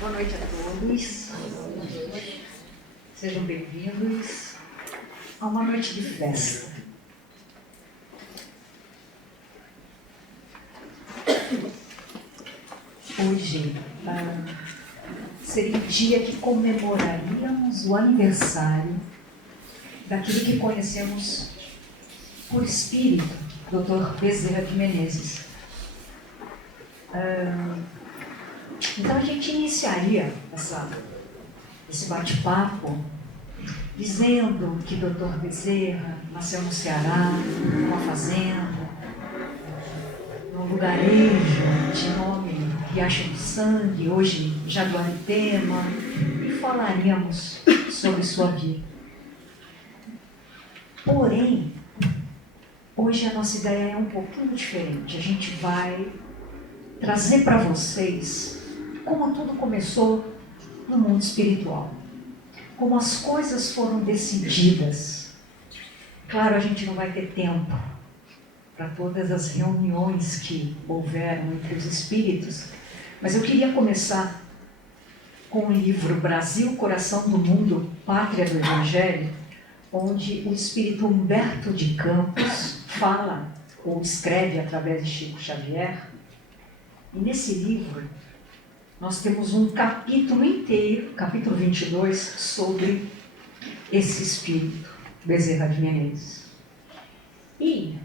Boa noite a todos. Sejam bem-vindos a uma noite de festa. Hoje seria o dia que comemoraríamos o aniversário daquilo que conhecemos por espírito, Dr. Bezerra de Menezes. Então a gente iniciaria esse bate-papo dizendo que Dr. Bezerra nasceu no Ceará, numa fazenda, num lugarejo de nome Riacho do Sangue, hoje Jaguaripema, e falaríamos sobre sua vida. Porém, hoje a nossa ideia é um pouquinho diferente. A gente vai trazer para vocês como tudo começou no mundo espiritual, como as coisas foram decididas. Claro, a gente não vai ter tempo para todas as reuniões que houveram entre os espíritos, mas eu queria começar com o livro Brasil, Coração do Mundo, Pátria do Evangelho, onde o espírito Humberto de Campos fala ou escreve através de Chico Xavier. E nesse livro nós temos um capítulo inteiro, capítulo 22, sobre esse espírito, Bezerra de Menezes. E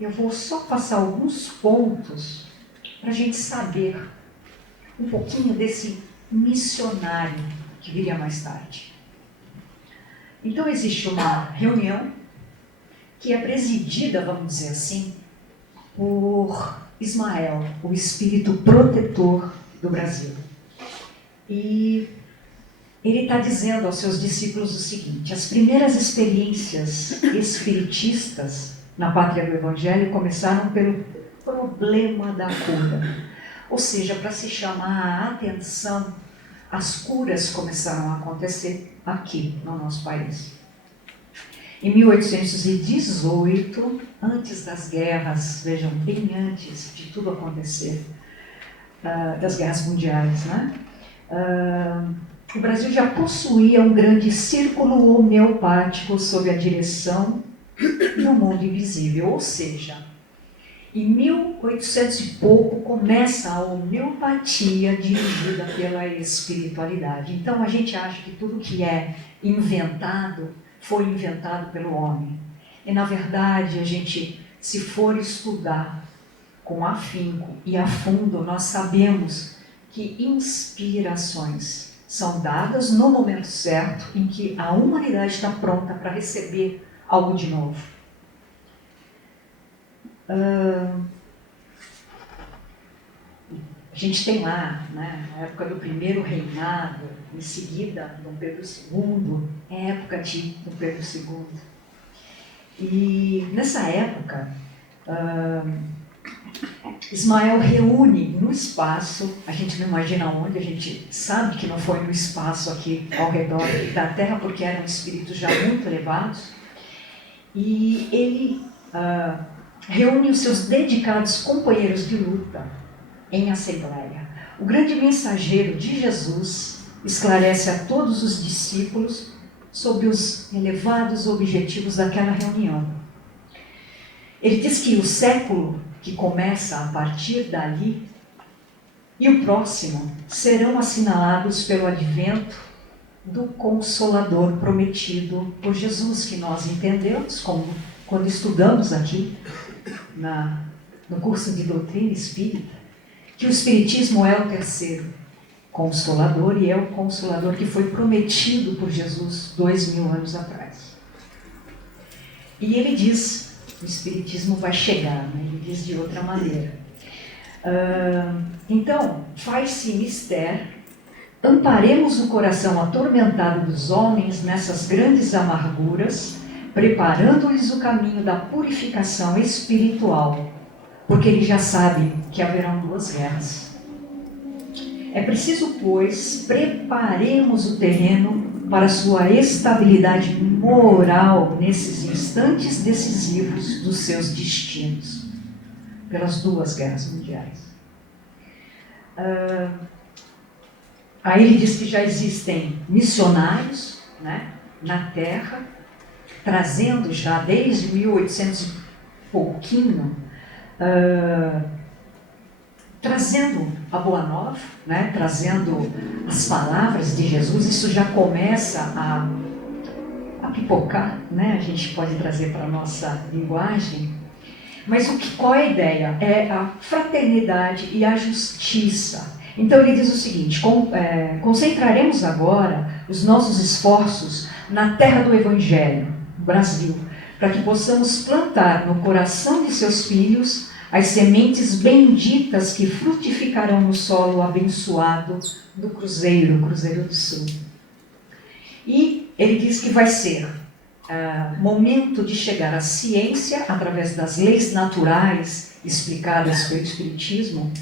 eu vou só passar alguns pontos para a gente saber um pouquinho desse missionário que viria mais tarde. Então existe uma reunião que é presidida, vamos dizer assim, por Ismael, o espírito protetor do Brasil. E ele está dizendo aos seus discípulos o seguinte: as primeiras experiências espiritistas na Pátria do Evangelho começaram pelo problema da cura. Ou seja, para se chamar a atenção, as curas começaram a acontecer aqui no nosso país. Em 1818, antes das guerras, vejam, bem antes de tudo acontecer, das guerras mundiais, né? O Brasil já possuía um grande círculo homeopático sob a direção do mundo invisível, ou seja, em 1800 e pouco começa a homeopatia dirigida pela espiritualidade. Então a gente acha que tudo que é inventado foi inventado pelo homem. E na verdade a gente, se for estudar com afinco e a fundo, nós sabemos que inspirações são dadas no momento certo em que a humanidade está pronta para receber algo de novo. A gente tem lá, né, a época do primeiro reinado, em seguida, Dom Pedro II, é época de Dom Pedro II. E nessa época, Ismael reúne no espaço, a gente não imagina onde, a gente sabe que não foi no espaço aqui ao redor da Terra, porque eram espíritos já muito elevados, e ele reúne os seus dedicados companheiros de luta em assembleia. O grande mensageiro de Jesus esclarece a todos os discípulos sobre os elevados objetivos daquela reunião. Ele diz que o século que começa a partir dali e o próximo serão assinalados pelo advento do Consolador prometido por Jesus, que nós entendemos como quando estudamos aqui no curso de doutrina espírita, que o Espiritismo é o terceiro Consolador e é o Consolador que foi prometido por Jesus 2000 anos atrás. E ele diz, o Espiritismo vai chegar, né? Ele diz de outra maneira. Então, faz-se mister, amparemos o coração atormentado dos homens nessas grandes amarguras, preparando-lhes o caminho da purificação espiritual, porque ele já sabe que haverão 2 guerras. É preciso, pois, preparemos o terreno para sua estabilidade moral nesses instantes decisivos dos seus destinos, pelas 2 guerras mundiais. Aí ele diz que já existem missionários, né, na Terra, trazendo já desde 1800 e pouquinho, trazendo a Boa Nova, né, trazendo as palavras de Jesus. Isso já começa a pipocar, né, a gente pode trazer para a nossa linguagem. Mas qual é a ideia? É a fraternidade e a justiça. Então ele diz o seguinte: concentraremos agora os nossos esforços na terra do Evangelho, no Brasil, para que possamos plantar no coração de seus filhos as sementes benditas que frutificarão no solo abençoado do Cruzeiro do Sul. E ele diz que vai ser momento de chegar à ciência através das leis naturais explicadas pelo Espiritismo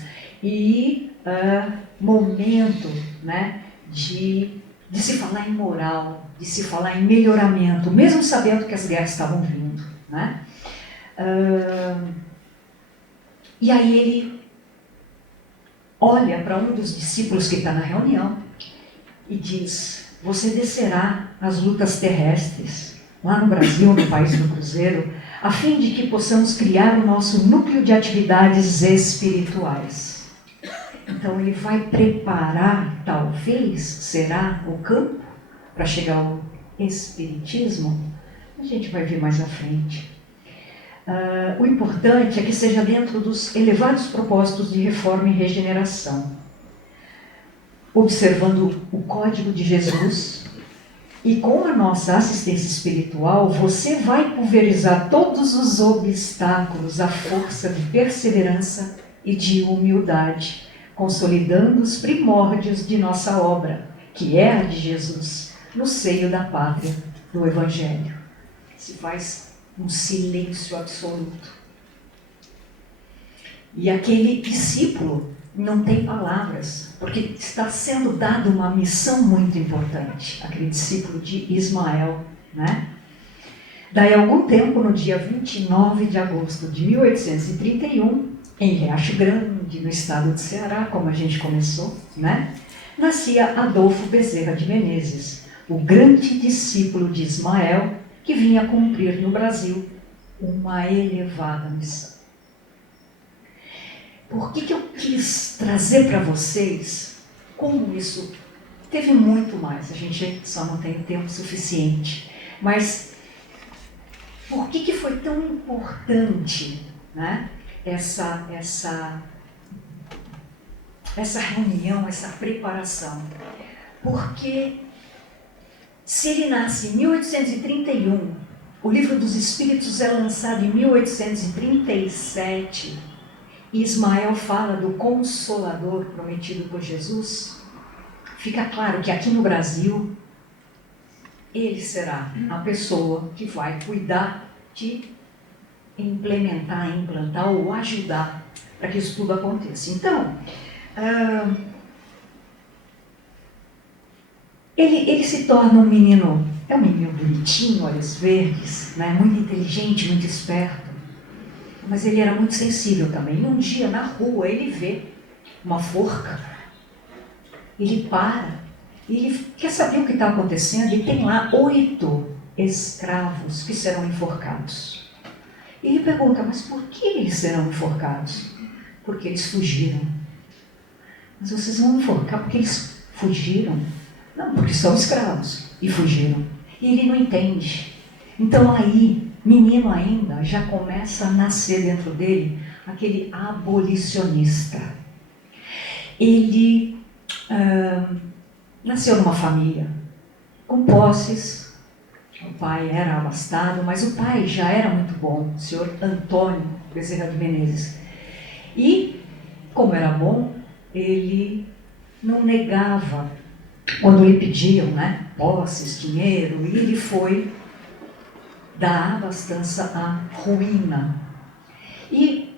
e momento, né, de se falar em moral, de se falar em melhoramento, mesmo sabendo que as guerras estavam vindo, né? E aí ele olha para um dos discípulos que está na reunião e diz: você descerá às lutas terrestres, lá no Brasil, no país do Cruzeiro, a fim de que possamos criar o nosso núcleo de atividades espirituais. Então ele vai preparar, talvez, será o campo para chegar ao Espiritismo. A gente vai ver mais à frente. O importante é que seja dentro dos elevados propósitos de reforma e regeneração, observando o código de Jesus. E com a nossa assistência espiritual, você vai pulverizar todos os obstáculos à força de perseverança e de humildade, consolidando os primórdios de nossa obra, que é a de Jesus, no seio da pátria do Evangelho. Se faz um silêncio absoluto. E aquele discípulo não tem palavras, porque está sendo dada uma missão muito importante, aquele discípulo de Ismael, né? Daí a algum tempo, no dia 29 de agosto de 1831, em Riacho Grande, no estado de Ceará, como a gente começou, né? Nascia Adolfo Bezerra de Menezes, o grande discípulo de Ismael, que vinha cumprir no Brasil uma elevada missão. Por que eu quis trazer para vocês como isso teve muito mais? A gente só não tem tempo suficiente. Mas por que foi tão importante, né, essa reunião, essa preparação? Porque se ele nasce em 1831, o Livro dos Espíritos é lançado em 1837, e Ismael fala do Consolador prometido por Jesus, fica claro que aqui no Brasil, ele será a pessoa que vai cuidar de implantar ou ajudar para que isso tudo aconteça. Então, ele se torna um menino bonitinho, olhos verdes, né? Muito inteligente, muito esperto. Mas ele era muito sensível também. E um dia, na rua, ele vê uma forca. Ele para. E ele quer saber o que está acontecendo. E tem lá 8 escravos que serão enforcados. E ele pergunta: mas por que eles serão enforcados? Porque eles fugiram. Mas vocês vão enforcar porque eles fugiram? Não, porque são escravos e fugiram. E ele não entende. Então aí, menino ainda, já começa a nascer dentro dele aquele abolicionista. Ele nasceu numa família com posses. O pai era abastado, mas o pai já era muito bom, o senhor Antônio Bezerra de Menezes. E, como era bom, ele não negava quando lhe pediam, né, posses, dinheiro, e ele foi da abastança à ruína. E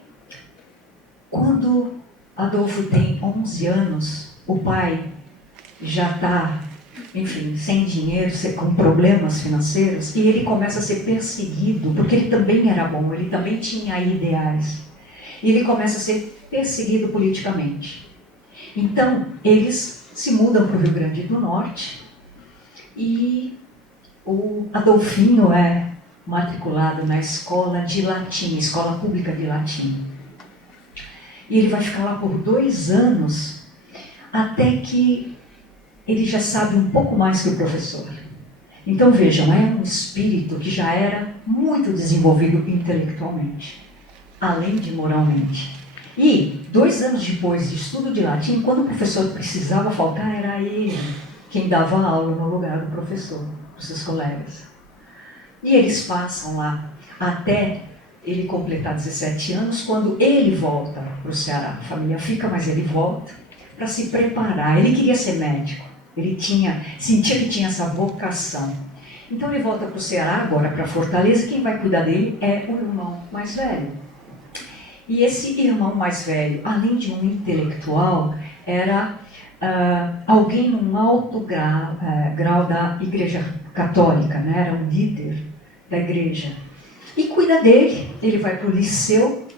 quando Adolfo tem 11 anos, o pai já está, enfim, sem dinheiro, com problemas financeiros, e ele começa a ser perseguido, porque ele também era bom, ele também tinha ideais. E ele começa a ser perseguido politicamente. Então, eles se mudam para o Rio Grande do Norte e o Adolfinho é matriculado na escola de latim, escola pública de latim. E ele vai ficar lá por 2 anos, até que ele já sabe um pouco mais que o professor. Então vejam, é um espírito que já era muito desenvolvido intelectualmente, além de moralmente. E 2 anos depois de estudo de latim, quando o professor precisava faltar, era ele quem dava aula no lugar do professor, para os seus colegas. E eles passam lá até ele completar 17 anos, quando ele volta para o Ceará. A família fica, mas ele volta para se preparar. Ele queria ser médico, ele sentia que tinha essa vocação. Então ele volta para o Ceará, agora para Fortaleza, quem vai cuidar dele é o irmão mais velho. E esse irmão mais velho, além de um intelectual, era alguém num alto grau da Igreja Católica, né? Era um líder da igreja. E cuida dele, ele vai para o Liceu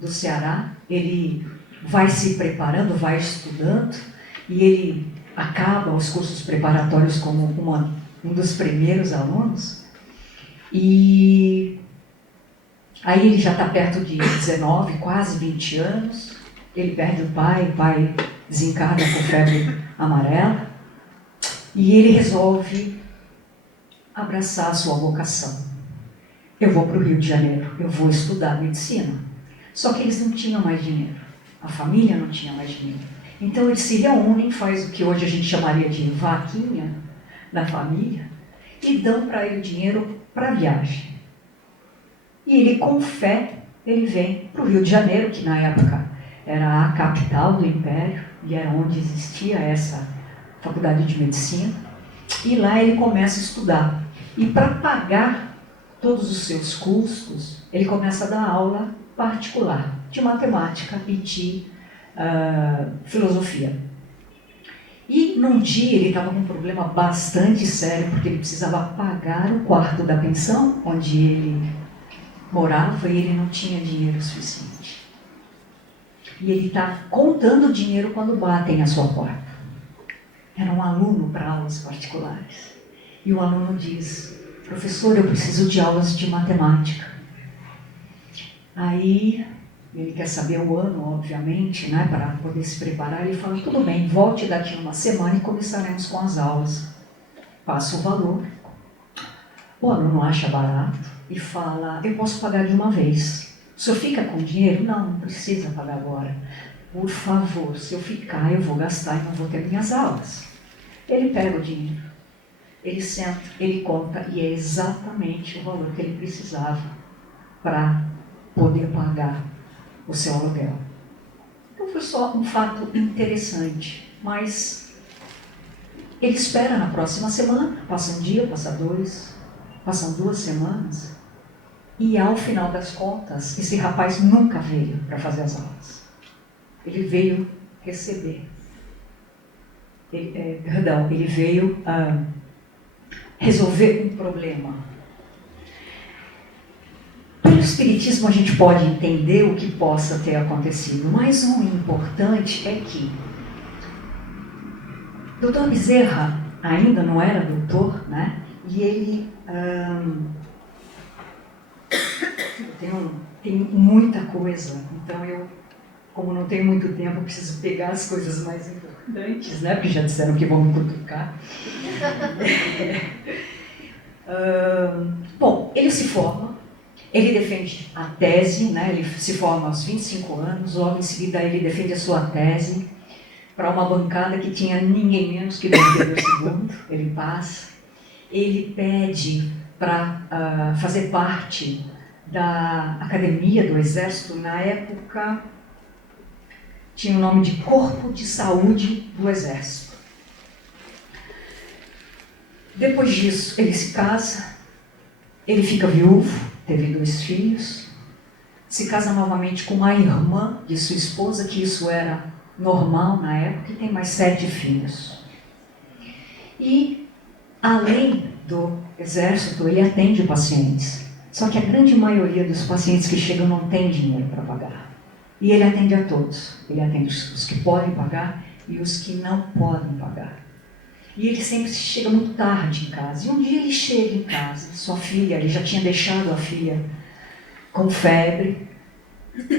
do Ceará, ele vai se preparando, vai estudando, e ele acaba os cursos preparatórios como um dos primeiros alunos. E aí ele já está perto de 19, quase 20 anos, ele perde o pai desencarna com febre amarela, e ele resolve abraçar a sua vocação. Eu vou para o Rio de Janeiro, eu vou estudar medicina. Só que eles não tinham mais dinheiro, a família não tinha mais dinheiro. Então eles se reúnem, faz o que hoje a gente chamaria de vaquinha da família, e dão para ele dinheiro para a viagem. E ele, com fé, ele vem para o Rio de Janeiro, que na época era a capital do Império, e era onde existia essa faculdade de medicina, e lá ele começa a estudar. E para pagar todos os seus custos, ele começa a dar aula particular de matemática e de filosofia. E num dia ele estava com um problema bastante sério, porque ele precisava pagar o quarto da pensão onde ele morava e ele não tinha dinheiro suficiente. E ele está contando o dinheiro quando batem à sua porta. Era um aluno para aulas particulares. E o aluno diz: professor, eu preciso de aulas de matemática. Aí ele quer saber o ano, obviamente, né, para poder se preparar. Ele fala: tudo bem, volte daqui a uma semana e começaremos com as aulas. Passa o valor. O aluno acha barato e fala: eu posso pagar de uma vez. O senhor fica com dinheiro? Não precisa pagar agora. Por favor, se eu ficar, eu vou gastar e não vou ter minhas aulas. Ele pega o dinheiro, ele senta, ele conta, e é exatamente o valor que ele precisava para poder pagar o seu aluguel. Então foi só um fato interessante, mas ele espera na próxima semana, passa um dia, passa 2, passam 2 semanas, e ao final das contas, esse rapaz nunca veio para fazer as aulas. Ele veio receber. Ele veio resolver um problema. Pelo Espiritismo a gente pode entender o que possa ter acontecido, mas o importante é que Dr. Bezerra ainda não era doutor, né? E ele tem muita coisa, então eu, como não tenho muito tempo, preciso pegar as coisas mais importantes, né? Porque já disseram que vão me cutucar. Bom, ele se forma, ele defende a tese, né? Ele se forma aos 25 anos, logo em seguida ele defende a sua tese para uma bancada que tinha ninguém menos que Dom Pedro II, ele passa, ele pede para fazer parte da Academia do Exército, na época tinha o nome de Corpo de Saúde do Exército. Depois disso, ele se casa, ele fica viúvo, teve 2 filhos, se casa novamente com a irmã de sua esposa, que isso era normal na época, e tem mais 7 filhos. E, além do exército, ele atende pacientes. Só que a grande maioria dos pacientes que chegam não tem dinheiro para pagar. E ele atende a todos. Ele atende os que podem pagar e os que não podem pagar. E ele sempre chega muito tarde em casa. E um dia ele chega em casa, sua filha, ele já tinha deixado a filha com febre,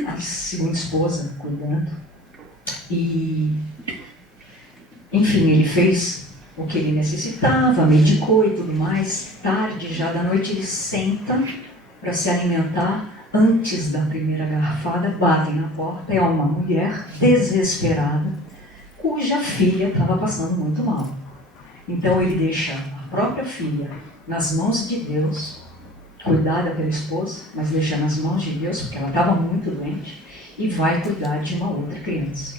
a segunda esposa cuidando. E, enfim, ele fez o que ele necessitava, medicou e tudo mais. Tarde, já da noite, ele senta para se alimentar. Antes da primeira garrafada, batem na porta. É uma mulher desesperada, cuja filha estava passando muito mal. Então ele deixa a própria filha nas mãos de Deus, cuidada pela esposa, mas deixa nas mãos de Deus, porque ela estava muito doente, e vai cuidar de uma outra criança.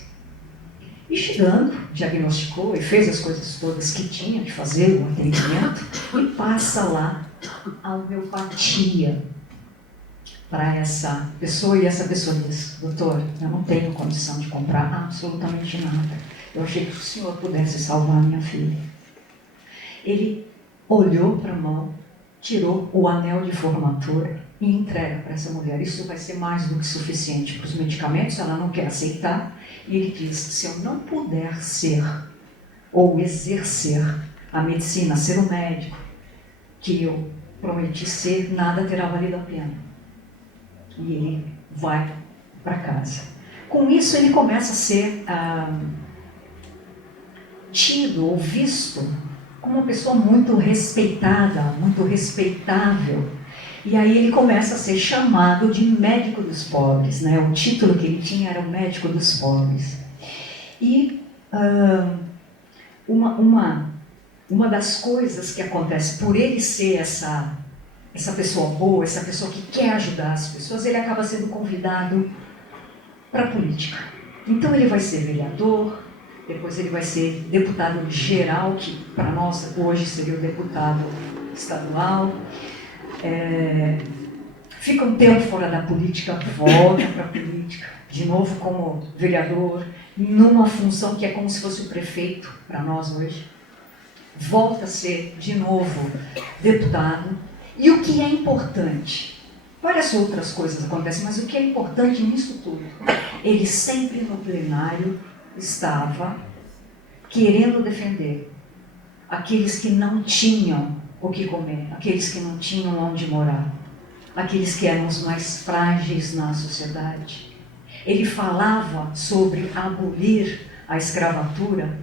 E chegando, diagnosticou e fez as coisas todas que tinha que fazer, o atendimento, e passa lá a homeopatia para essa pessoa, e essa pessoa diz: doutor, eu não tenho condição de comprar absolutamente nada. Eu achei que o senhor pudesse salvar a minha filha. Ele olhou para a mão, tirou o anel de formatura e entrega para essa mulher. Isso vai ser mais do que suficiente para os medicamentos, ela não quer aceitar. E ele diz: se eu não puder ser ou exercer a medicina, ser o médico que eu prometi ser, nada terá valido a pena. E ele vai para casa. Com isso, ele começa a ser tido ou visto como uma pessoa muito respeitada, muito respeitável. E aí ele começa a ser chamado de médico dos pobres, né? O título que ele tinha era o médico dos pobres. E uma das coisas que acontece por ele ser essa pessoa boa, essa pessoa que quer ajudar as pessoas, ele acaba sendo convidado para a política. Então ele vai ser vereador, depois ele vai ser deputado geral, que para nós hoje seria o deputado estadual. Fica um tempo fora da política, volta para a política, de novo como vereador, numa função que é como se fosse o prefeito para nós hoje. Volta a ser de novo deputado. E o que é importante? Várias outras coisas acontecem, mas o que é importante nisso tudo? Ele sempre no plenário estava querendo defender aqueles que não tinham o que comer, aqueles que não tinham onde morar, aqueles que eram os mais frágeis na sociedade. Ele falava sobre abolir a escravatura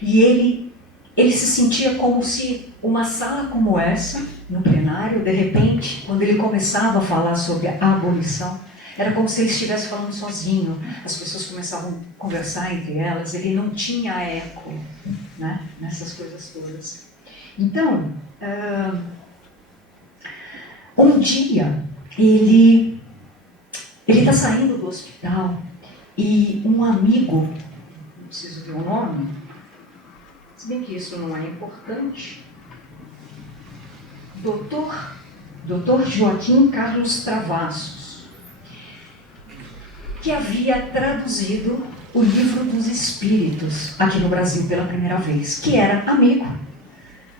e ele se sentia como se uma sala como essa, no plenário, de repente, quando ele começava a falar sobre a abolição, era como se ele estivesse falando sozinho. As pessoas começavam a conversar entre elas, ele não tinha eco, né, nessas coisas todas. Então, um dia, ele está saindo do hospital e um amigo, não preciso ver o nome, se bem que isso não é importante, Dr. Joaquim Carlos Travassos, que havia traduzido o Livro dos Espíritos aqui no Brasil pela primeira vez, que era amigo,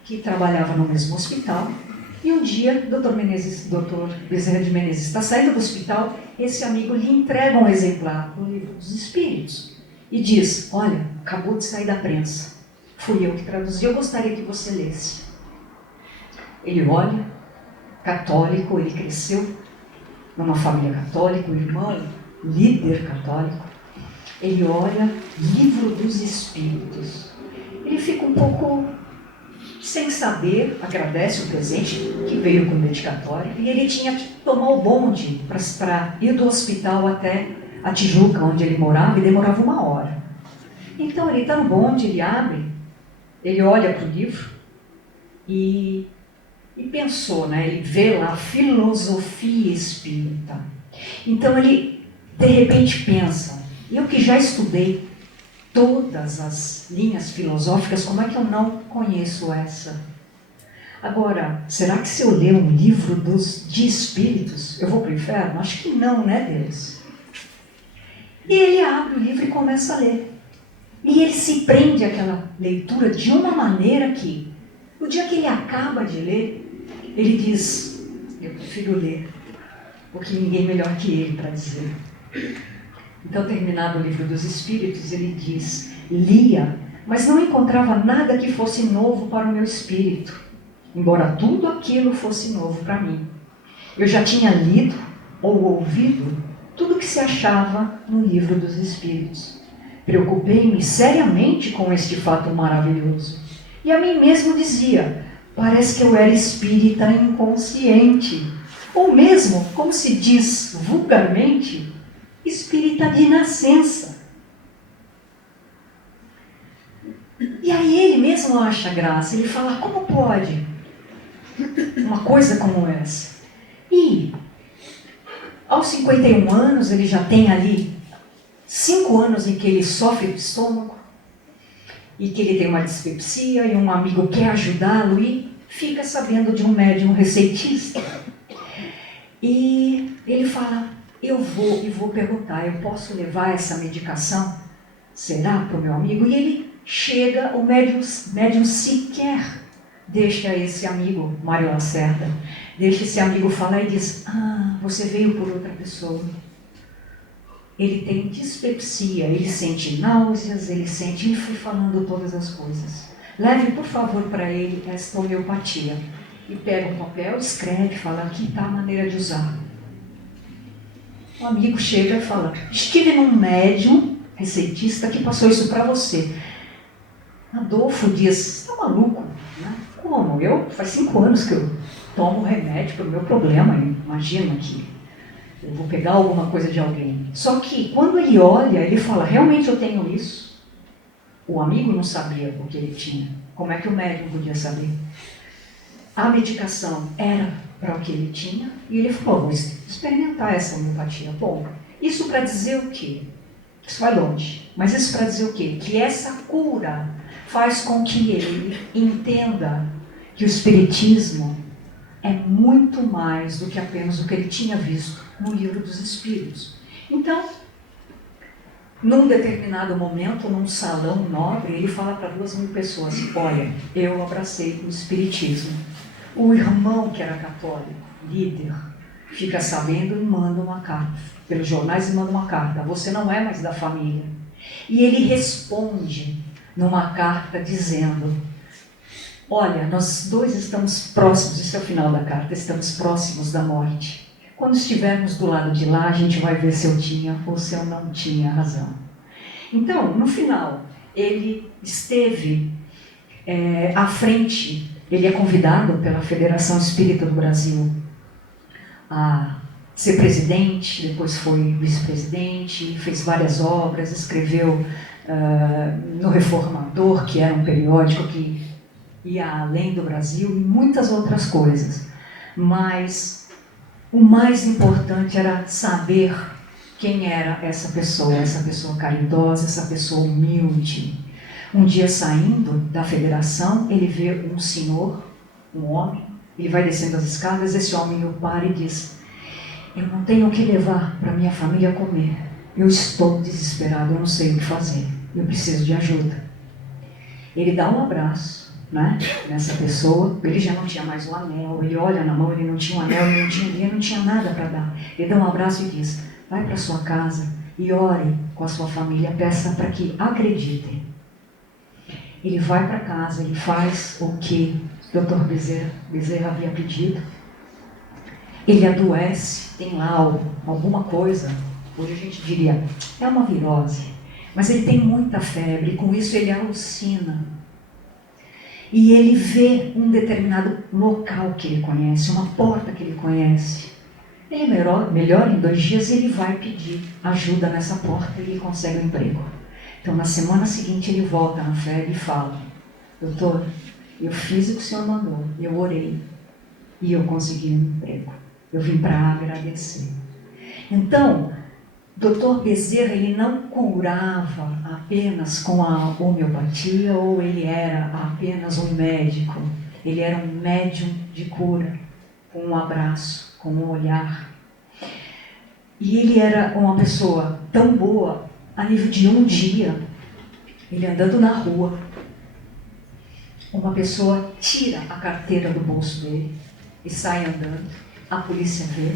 que trabalhava no mesmo hospital, e um dia Dr. Bezerra de Menezes está saindo do hospital, esse amigo lhe entrega um exemplar do Livro dos Espíritos e diz: olha, acabou de sair da prensa, fui eu que traduzi, eu gostaria que você lesse. Ele olha, católico, ele cresceu numa família católica, o irmão, líder católico, ele olha, Livro dos Espíritos. Ele fica um pouco sem saber, agradece o presente que veio com o dedicatório, e ele tinha que tomar o bonde para ir do hospital até a Tijuca, onde ele morava, e demorava 1 hora. Então ele está no bonde, ele abre, ele olha para o livro e pensou, né? Ele vê lá filosofia espírita. Então ele, de repente, pensa: eu que já estudei todas as linhas filosóficas, como é que eu não conheço essa? Agora, será que se eu ler um livro de espíritos, eu vou para o inferno? Acho que não, né, Deus? E ele abre o livro e começa a ler. E ele se prende àquela leitura de uma maneira que, no dia que ele acaba de ler, ele diz: eu prefiro ler, porque ninguém melhor que ele para dizer. Então, terminado o Livro dos Espíritos, ele diz: lia, mas não encontrava nada que fosse novo para o meu espírito, embora tudo aquilo fosse novo para mim. Eu já tinha lido ou ouvido tudo que se achava no livro dos Espíritos. Preocupei-me seriamente com este fato maravilhoso. E a mim mesmo dizia, parece que eu era espírita inconsciente. Ou mesmo, como se diz vulgarmente, espírita de nascença. E aí ele mesmo acha graça. Ele fala, como pode uma coisa como essa? E aos 51 anos, ele já tem ali 5 anos em que ele sofre do estômago e que ele tem uma dispepsia e um amigo quer ajudá-lo e fica sabendo de um médium receitista. E ele fala, eu vou perguntar, eu posso levar essa medicação? Será para o meu amigo? E ele chega, o médium sequer deixa esse amigo, Mário Lacerda, deixa esse amigo falar e diz, você veio por outra pessoa. Ele tem dispepsia, ele sente náuseas, ele fui falando todas as coisas. Leve, por favor, para ele esta homeopatia. E pega um papel, escreve, fala, aqui está a maneira de usar. O amigo chega e fala, estive num médium receitista que passou isso para você. Adolfo diz, você está maluco? Né? Como? Faz 5 anos que eu tomo remédio para o meu problema, imagina que eu vou pegar alguma coisa de alguém. Só que quando ele olha, ele fala, realmente eu tenho isso? O amigo não sabia o que ele tinha. Como é que o médium podia saber? A medicação era para o que ele tinha e ele falou, vou experimentar essa homeopatia. Bom, isso para dizer o quê? Isso vai longe. Mas isso para dizer o quê? Que essa cura faz com que ele entenda que o espiritismo é muito mais do que apenas o que ele tinha visto no livro dos Espíritos. Então, num determinado momento, num salão nobre, ele fala para 2.000 pessoas, olha, eu abracei o espiritismo. O irmão que era católico, líder, fica sabendo e manda uma carta, pelos jornais e manda uma carta, você não é mais da família. E ele responde numa carta dizendo, olha, nós dois estamos próximos, isso é o final da carta, estamos próximos da morte. Quando estivermos do lado de lá, a gente vai ver se eu tinha ou se eu não tinha razão. Então, no final, ele esteve à frente, ele é convidado pela Federação Espírita do Brasil a ser presidente, depois foi vice-presidente, fez várias obras, escreveu no Reformador, que era um periódico que ia além do Brasil, e muitas outras coisas. Mas o mais importante era saber quem era essa pessoa caridosa, essa pessoa humilde. Um dia saindo da federação, ele vê um senhor, um homem, ele vai descendo as escadas, esse homem o para e diz, eu não tenho o que levar para minha família comer, eu estou desesperado, eu não sei o que fazer, eu preciso de ajuda. Ele dá um abraço, né, nessa pessoa, ele já não tinha mais o anel, ele olha na mão, ele não tinha um anel, ele não tinha nada para dar. Ele dá um abraço e diz, vai para sua casa e ore com a sua família, peça para que acreditem. Ele vai para casa, ele faz o que o Dr. Bezerra havia pedido. Ele adoece, tem lá alguma coisa, hoje a gente diria, é uma virose, mas ele tem muita febre, com isso ele alucina. E ele vê um determinado local que ele conhece, uma porta que ele conhece. Ele melhora em 2 dias e ele vai pedir ajuda nessa porta e ele consegue um emprego. Então, na semana seguinte, ele volta na febre e fala, doutor, eu fiz o que o senhor mandou, eu orei e eu consegui um emprego. Eu vim para agradecer. Então, Dr. Bezerra, ele não curava apenas com a homeopatia ou ele era apenas um médico. Ele era um médium de cura, com um abraço, com um olhar. E ele era uma pessoa tão boa, a nível de um dia, ele andando na rua, uma pessoa tira a carteira do bolso dele e sai andando. A polícia vê,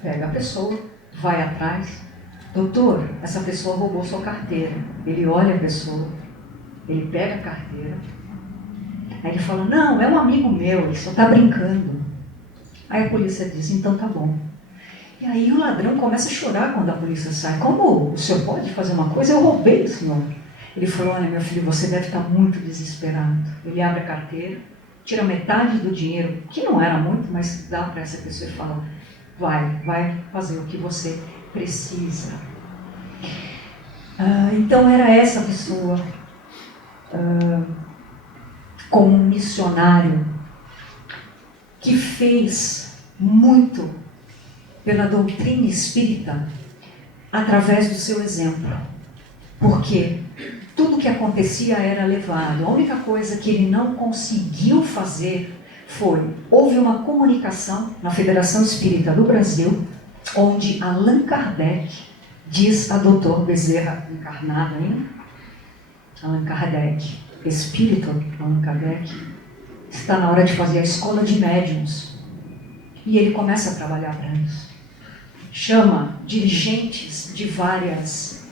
pega a pessoa, vai atrás. doutor, essa pessoa roubou sua carteira. Ele olha a pessoa, ele pega a carteira, aí ele fala, não, é um amigo meu, ele só está brincando. Aí a polícia diz, então tá bom. E aí o ladrão começa a chorar quando a polícia sai. Como o senhor pode fazer uma coisa? Eu roubei o senhor. Ele falou, olha meu filho, você deve estar muito desesperado. Ele abre a carteira, tira metade do dinheiro, que não era muito, mas dá para essa pessoa e fala, vai fazer o que você precisa. Então era essa pessoa, como um missionário, que fez muito pela doutrina espírita através do seu exemplo. Porque tudo que acontecia era levado. A única coisa que ele não conseguiu fazer foi, houve uma comunicação na Federação Espírita do Brasil, onde Allan Kardec diz a Dr. Bezerra, encarnado ainda, Allan Kardec, espírito Allan Kardec, está na hora de fazer a escola de médiuns. E ele começa a trabalhar para isso. Chama dirigentes de várias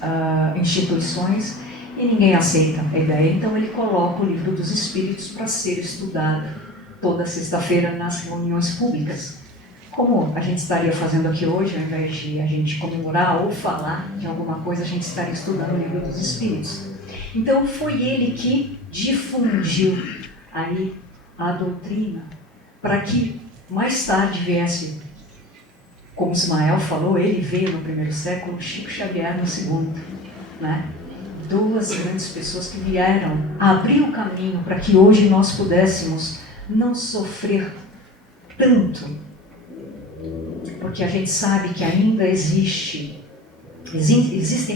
instituições e ninguém aceita a ideia. Então ele coloca o Livro dos Espíritos para ser estudado toda sexta-feira nas reuniões públicas. Como a gente estaria fazendo aqui hoje, ao invés de a gente comemorar ou falar de alguma coisa, a gente estaria estudando o Livro dos Espíritos. Então foi ele que difundiu aí a doutrina para que mais tarde viesse, como Ismael falou, ele veio no primeiro século, Chico Xavier no segundo, né? Duas grandes pessoas que vieram abrir o caminho para que hoje nós pudéssemos não sofrer tanto, porque a gente sabe que ainda existem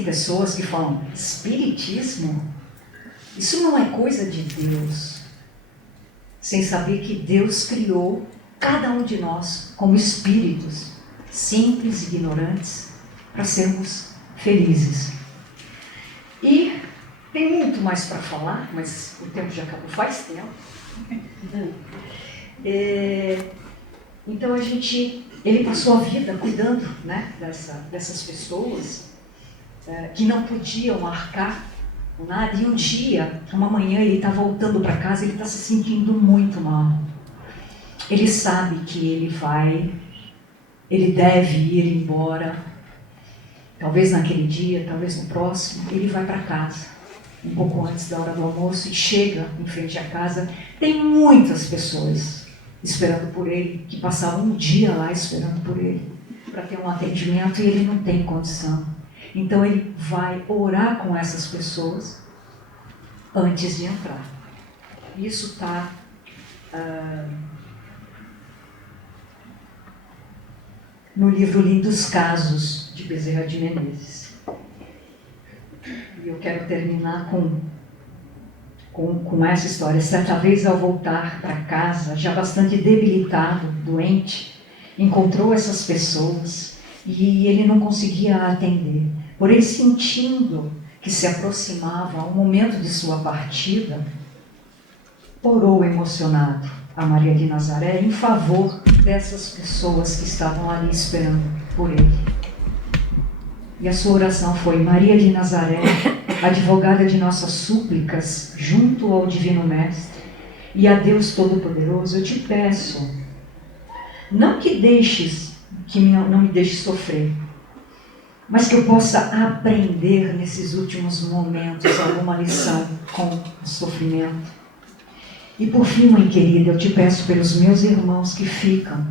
pessoas que falam, espiritismo? Isso não é coisa de Deus, sem saber que Deus criou cada um de nós como espíritos, simples e ignorantes, para sermos felizes. E tem muito mais para falar, mas o tempo já acabou faz tempo. Então ele passou a vida cuidando, né, dessas pessoas que não podiam arcar com nada. E um dia, uma manhã, ele está voltando para casa e ele está se sentindo muito mal. Ele sabe que ele deve ir embora, talvez naquele dia, talvez no próximo. Ele vai para casa, um pouco antes da hora do almoço, e chega em frente à casa. Tem muitas pessoas esperando por ele, que passaram um dia lá esperando por ele, para ter um atendimento, e ele não tem condição. Então ele vai orar com essas pessoas antes de entrar. Isso está no livro Lindos Casos, de Bezerra de Menezes. E eu quero terminar com essa história. Certa vez, ao voltar para casa, já bastante debilitado, doente, encontrou essas pessoas e ele não conseguia atender. Porém, sentindo que se aproximava o momento de sua partida, orou emocionado a Maria de Nazaré em favor dessas pessoas que estavam ali esperando por ele. E a sua oração foi: Maria de Nazaré, advogada de nossas súplicas junto ao Divino Mestre e a Deus Todo-Poderoso, eu te peço, não não me deixes sofrer, mas que eu possa aprender nesses últimos momentos alguma lição com o sofrimento. E por fim, mãe querida, eu te peço pelos meus irmãos que ficam,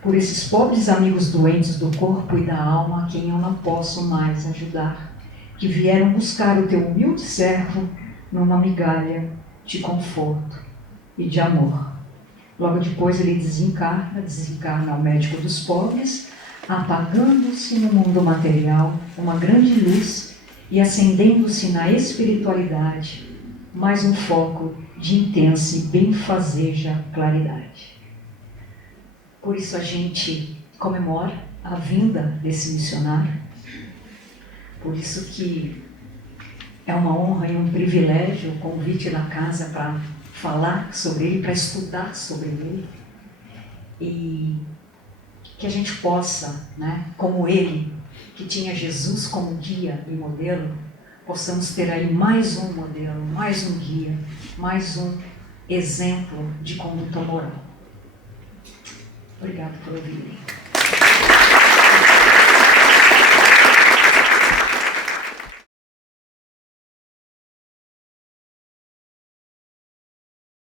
por esses pobres amigos doentes do corpo e da alma a quem eu não posso mais ajudar, que vieram buscar o teu humilde servo numa migalha de conforto e de amor. Logo depois ele desencarna ao médico dos pobres, apagando-se no mundo material uma grande luz e acendendo-se na espiritualidade mais um foco de intensa e benfazeja claridade. Por isso a gente comemora a vinda desse missionário, por isso que é uma honra e um privilégio o convite da casa para falar sobre ele, para estudar sobre ele, e que a gente possa, né, como ele, que tinha Jesus como guia e modelo, possamos ter aí mais um modelo, mais um guia, mais um exemplo de conduta moral. Obrigado por ouvirem.